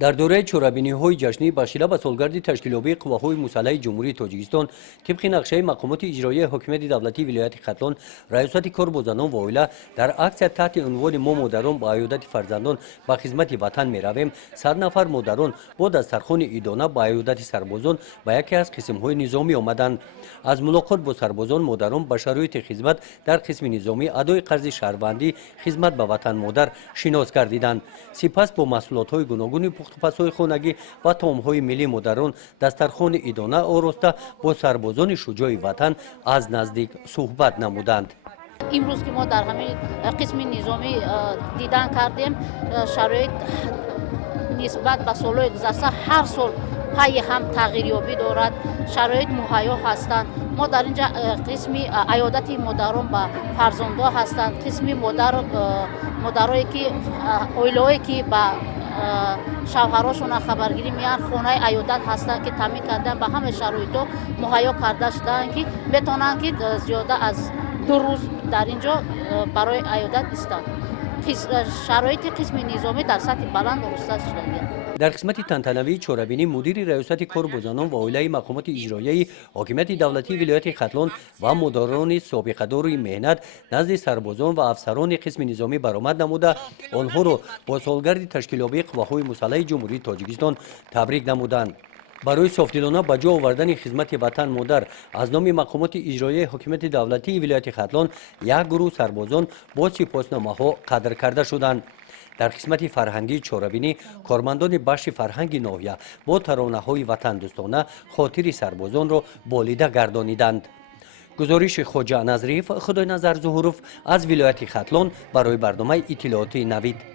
در دوره چورابینی‌های جشنی با شیله به سالگرد تشکیل‌یابی قواهای مسلح جمهوری تاجیکستان طبق نقشه مقامات اجرایی حکومت دولتی ولایت ختلان ریاست کار با زنان و عائله در عکس تحت عنوان ما مادران با عیادت فرزندان به خدمت وطن می‌رویم 100 نفر مادران با دسترخوان ایدانه با عیادت سربازان به یکی از قسم‌های نظامی آمدند. از ملاقات با سربازان مادران به شرایط خدمت در قسم نظامی ادای قرض شهروندی خدمت به وطن مادر شناس گردیدند. سپس با محصولات‌های گوناگون پخت‌وپزهای خانگی و طعام‌های ملی مادران دسترخوان ایدانه آراسته با سربازان شجاع وطن از نزدیک صحبت نمودند. امروز که ما در همین قسم نظامی دیدن کردیم شرایط نسبت به سال‌های گذشته هر سال پای هم تغییریابی دارد، شرایط مهیا هستند. ما در اینجا قسم عیادت مادران با فرزندان هستند، قسم مادرایی که اویلایی که با شوهراشون خبرگیری میان خانه عیادت هستند که تامین کردن به همه شرایطا مهیا کرده شدند که بتونن که زیاده از 2 روز در اینجا برای عیادت بستند. شرایط قسم نظامی در سطح بلند درست شده. در قسمت تنتنوی چورابینی مدیر ریاست کار با زنان و عائله مقامات اجرایی حاکمیت دولتی ولایت ختلان و مدیران سابقه دار مهنت نزد سربازان و افسران قسم نظامی برآمد نموده آنها را با سالگرد تشکیل‌یابی قواهای مسلح جمهوری تاجیکستان تبریک نمودند. برای صافدلانه به جا آوردن خدمت وطن مادر از نام مقامات اجرایی حکومت دولتی ولایت ختلان یک گروه سربازان با سپاسنامه‌ها قدر کرده شدند. در قسمت فرهنگی چورابینی کارمندان بخش فرهنگی ناحیه با ترانه‌های وطن دوستانه خاطر سربازان را بالیده گردانیدند. گزارش خواجه نظریف خدای نظر ظهوروف از ولایت ختلان برای برنامه اطلاعاتی نوید.